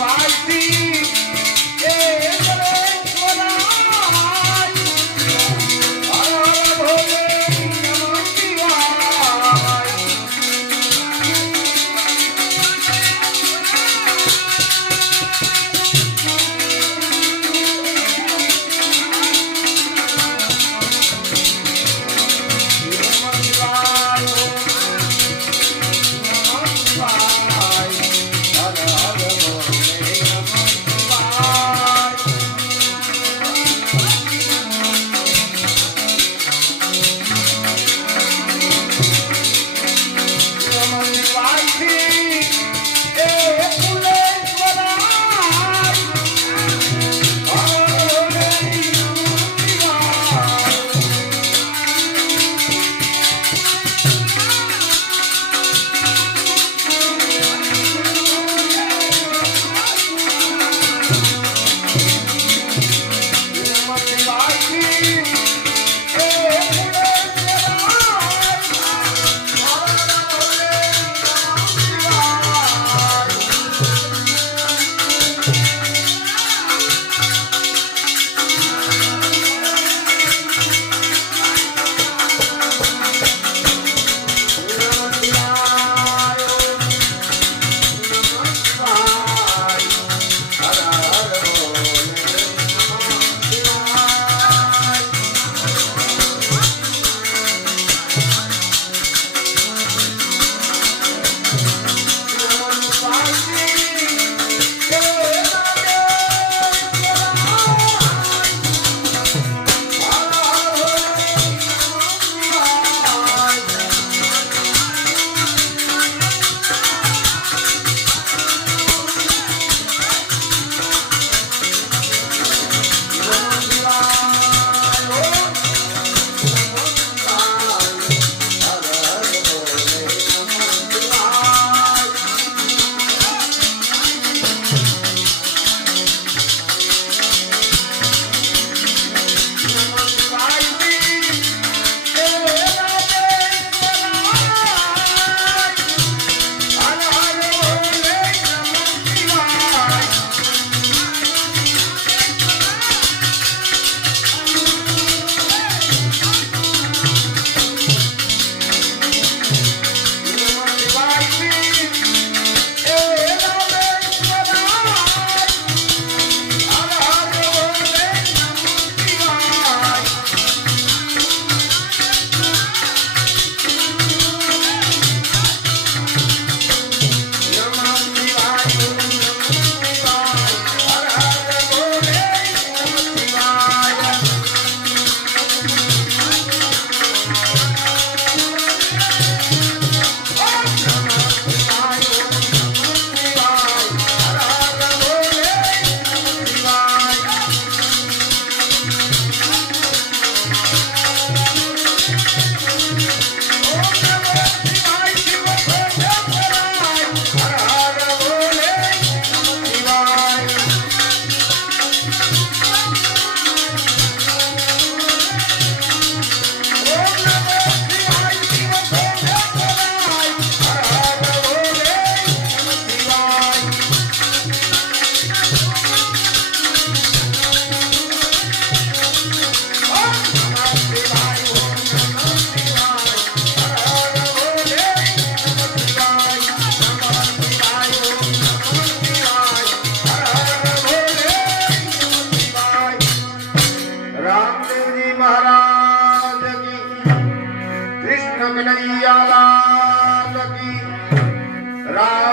like me.